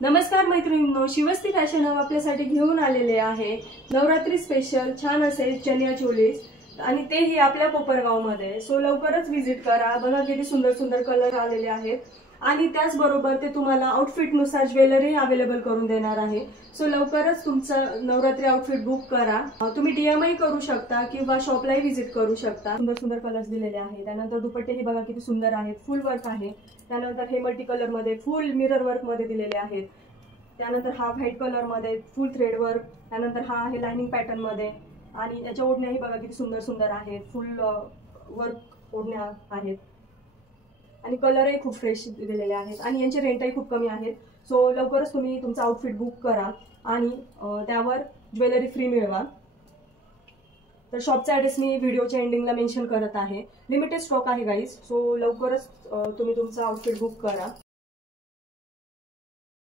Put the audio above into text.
नमस्कार मैत्रिणींनो, शिवस्ती fashion hub आपल्यासाठी घेऊन आलेले आहे नवरात्री स्पेशल छान असे चनिया चोलीज आणि तेही आपल्या कोपरगाव मध्ये। सो लवकरच विजिट करा। बघा किती सुंदर सुंदर कलर आलेले आहेत आणि त्याचबरोबर ते तुम्हाला आउटफिट नुसार ज्वेलरी अवेलेबल करून देणार आहे। सो लवकरच तुमचं नवरात्री आउटफिट बुक करा। तुम्ही डीएमआय करू शकता किंवा शॉपलाही विजिट करू शकता। सुंदर सुंदर कलर्स दिलेले आहेत। त्यानंतर दुपट्टे हे बघा किती सुंदर आहेत, फुल वर्क आहे। त्यानंतर हे मल्टी कलर मध्ये फुल मिरर वर्क मध्ये दिलेले आहेत। त्यानंतर हा व्हाईट कलर मध्ये फुल थ्रेड वर्क, त्यानंतर हा आहे लाइनिंग पॅटर्न मध्ये आणि याच्या ओढण्याही बघा किती सुंदर सुंदर आहेत, फुल वर्क ओढण्या आहेत आणि कलरही खूप फ्रेश दिलेले आहेत आणि यांचे रेंटही खूप कमी आहेत। सो लवकरच तुम्ही तुमचा आउटफिट बुक करा आणि त्यावर ज्वेलरी फ्री मिळवा। तर शॉपचा ॲड्रेस मी व्हिडिओच्या एंडिंगला मेन्शन करत आहे। लिमिटेड स्टॉक आहे गाईज, सो लवकरच तुम्ही तुमचा आउटफिट बुक करा।